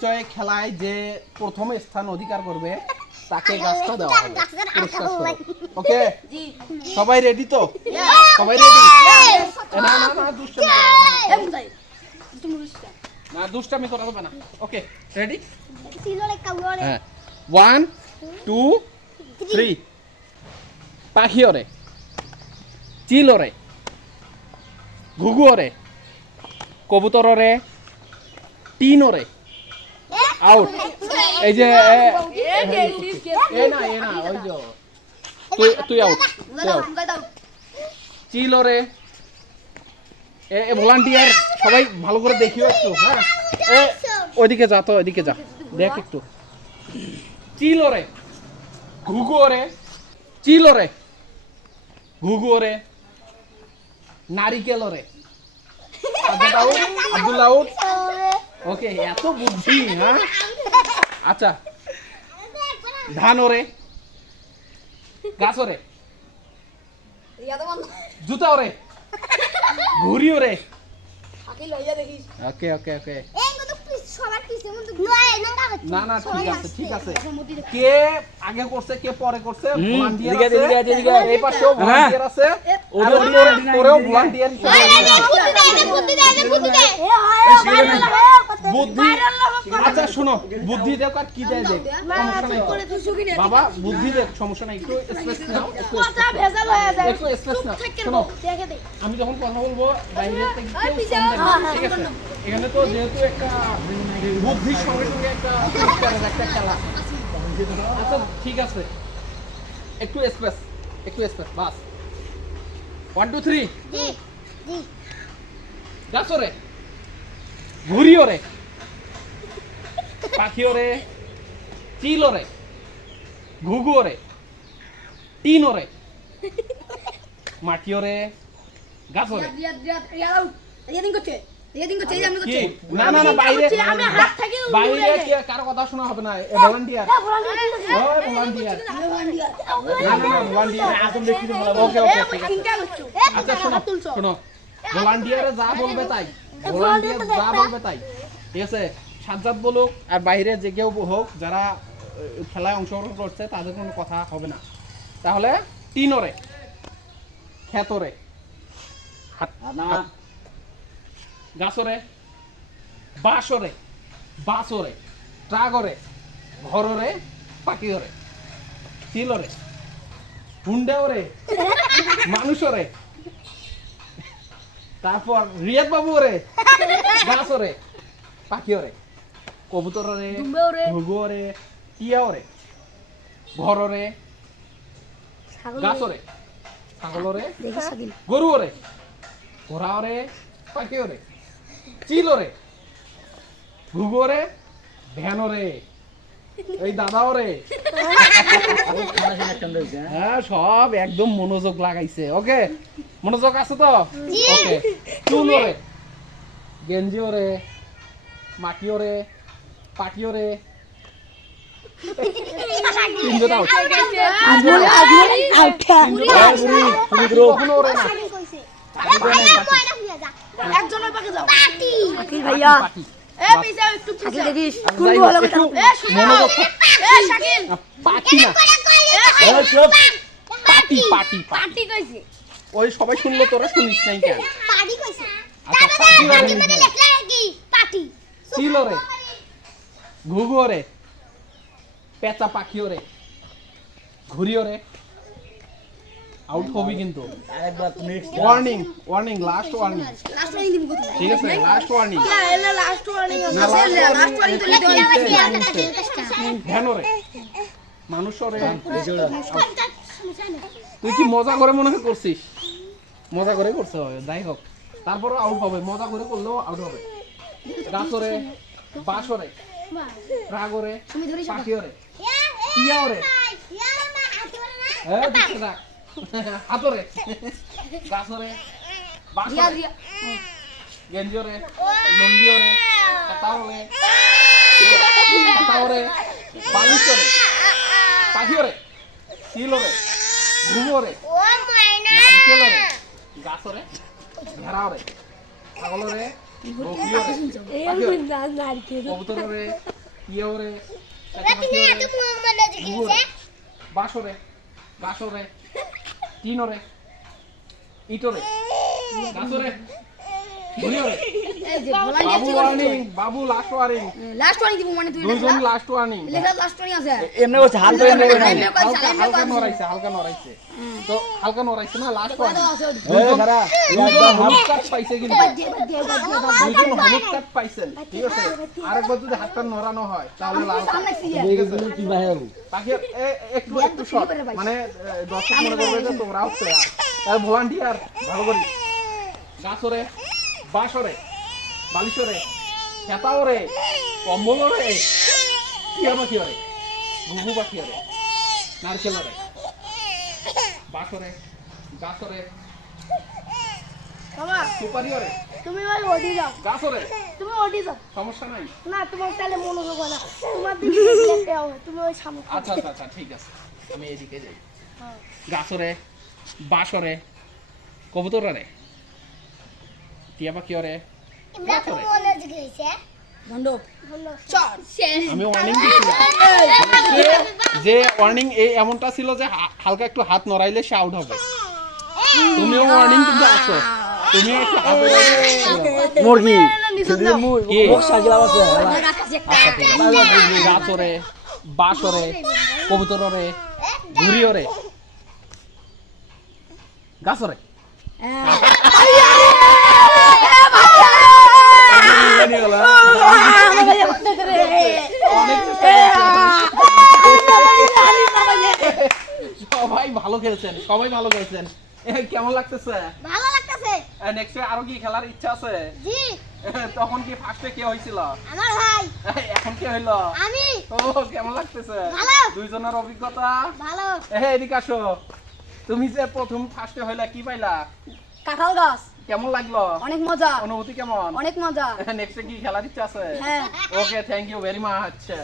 পরিচয় খেলায় যে প্রথম স্থান অধিকার করবে তাকে গাছটা দেওয়া হবে। পুরস্কার ওকে সবাই রেডি তো? সবাই রেডি না না না দুষ্টামি না। না। দুষ্টামি করা যাবে না। ওকে রেডি হ্যাঁ। ওয়ান টু থ্রি পাখি ওরে চিল ওরে ঘুঘু ওরে কবুতর ওরে টিন ওরে আউট এই যে, এ- না তুই আউট চিল ওরে এ ভলান্টিয়ার সবাই ভালো করে দেখিও একটু হ্যাঁ? এ, ওইদিকে যা, তো ওইদিকে যা, দেখ একটু। চিল ওরে ঘুঘু ওরে। চিল ওরে ঘুঘু ওরে। নারিকেল আউট আব্দুল আউট ওকে এত বুদ্ধি হ্যাঁ? আচ্ছা। ধান ওরে। গাছ ওরে। জুতা ওরে। ঘুড়ি ওরে। ওকে ওকে ওকে। না না ঠিক আছে ঠিক আছে। কে আগে করছে কে পরে করছে। এই পাশেও আছে। বুদ্ধি আচ্ছা শোনো বুদ্ধি আর কি দেয় দেখ সমস্যা নাই। বাবা বুদ্ধি দেখ সমস্যা নাই। একটু স্পেস নাও একটু স্পেস নাও। শোনো আমি যখন কথা বলব বাইরে থেকে না, ঠিক আছে? এখানে তো যেহেতু একটা বুদ্ধির সঙ্গে সঙ্গে একটা একটা খেলা। আচ্ছা ঠিক আছে। একটু স্পেস একটু স্পেস বাস। ওয়ান টু থ্রি গাছ ওরে ঘুরি ওরে পাখি ওরে চিল ওরে ঘুঘু ওরে টিন ওরে মাটি ওরে গাছ ওরে কি? না না না বাইরে বাইরে কারও কথা শোনা হবে না? ভলান্টিয়ার। ভলান্টিয়ার না না না ভলান্টিয়ার। আসল দেখি ওকে ওকে আচ্ছা শোনো শোনো। ভলান্টিয়ারে যা বলবে তাই। ভলান্টিয়ার যা বলবে তাই। ঠিক আছে? সাজ্জাদ বলুক আর বাইরে যে কেউ হোক যারা খেলায় অংশগ্রহণ করছে তাদের কোনো কথা হবে না। তাহলে টিনরে ক্ষেতরে গাছরে বাঁশরে বাঁশরে ট্রাগরে ঘররে পাখিরে চিলরে হুন্ডাওরে মানুষরে তারপর রিয়াদ বাবু ওরে গাছরে পাখিরে কবুতরে ঘুঘুরে টিয়াওরে ঘররে গাছরে ছাগলরে গরু ওরে ঘোড়া ওরে পাখি ওরে চিল ওরে ঘুঘু ওরে ভ্যান ওরে এই দাদা ওরে হ্যাঁ সব একদম মনোযোগ লাগাইছে ওকে মনোযোগ আছে তো? ওকে চুল ওরে গেঞ্জি ওরে মাটি ওরে ওই সবাই শুনলো তোরা শুনিস নাই কেন? আচ্ছা পাটি ওরে চিল ওরে ঘুঘু ওরে পেঁচা পাখি ওরে ঘুরি ওরে আউট হবি কিন্তু ওয়ার্নিং ওয়ার্নিং লাস্ট ওয়ার্নিং ঠিক আছে last warning last warning last মানুষ তুই কি মজা করে মনে হয় করছিস মজা করে করছে হবে যাই হোক তারপরে আউট হবে মজা করে করলেও আউট হবে গাছরে বাঁশরে রাগরে পাখিরে থাক হাতরে। গাছরে। বাঁশরে গেঞ্জরে লুঙ্গিওরে কাটাওরে কাটাওরে বালিশরে পাখিওরে শিলরে ঘুমরে নারকেলরে গাছরে ঘেরাওরে ছাগলরে কবুতর ইয়ে ওরে? বাসরে বাসরে টিনরে ইটরে গাছরে। বাবু ওয়ার্নিং বাবু লাস্ট ওয়ার্নিং লাস্ট ওয়ার্নিং দিব মানে তুই দুইজন লাস্ট ওয়ার্নিং লেখা লাস্ট ওয়ার্নিং আছে। এমনি করছে হাত ধরে নেবে হালকা হালকা হালকা নড়াইছে। তো হালকা নড়াইছে না লাস্ট ওয়ার্নিং এই খারা দুইজন হলুদ কার্ড পাইছে কিন্তু। দুইজন হলুদ কার্ড পাইছেন ঠিক আছে? আরেকবার যদি হাতটা নড়ানো হয় তাহলে লাল ঠিক আছে? কি বাহির বাকি এ- একটু একটু শর্ট মানে দর্শক মনে করবে যে প্লেয়ার ভলান্টিয়ার ভালো করি। গাছরে বাঁশরে বালিশরে খেতাওরে কম্বলরে টিয়া পাখিরে ঘুঘু পাখিরে নারকেলরে বাঁশরে গাছরে বাবা সুপারিরে তুমি ভাই ওডি যাও গাছরে। তুমি ওডি যাও সমস্যা নাই। না তোমার তাহলে মনোযোগ হয় না। তোমার দিকে হবে তুমি ওই সামনে আচ্ছা আচ্ছা আচ্ছা ঠিক আছে। আমি এদিকে যাই। গাছরে বাঁশরে কবুতরে টিয়া ভন্ড চল। আমি ওয়ার্নিং যে ওয়ার্নিং এই এমনটা ছিল যে হালকা একটু হাত নড়াইলে সে আউট হবে। তুমিও ওয়ার্নিং কিন্তু আসো। তুমি একটু হাত মুরগি। আছে। গাছরে বাঁশরে কবুতররে ঘুরিওরে গাছরে অনেক চেষ্টা করেছেন। সবাই ভালো খেলছেন সবাই ভালো খেলছেন কেমন লাগতেছে ভালো লাগতেছে নেক্সট আরও কি খেলার ইচ্ছা আছে জি তখন কি ফার্স্টে কে হয়েছিল আমার ভাই এখন কি হইল আমি ও কেমন লাগতেছে ভালো। দুইজনের অভিজ্ঞতা ভালো এ এদিকে আসো তুমি যে প্রথম ফার্স্টে হইলা কি পাইলা কাঁঠাল গাছ কেমন লাগল অনেক মজা অনুভূতি কেমন অনেক মজা নেক্সটে কি খেলার ইচ্ছা আছে হ্যাঁ okay thank you very much এই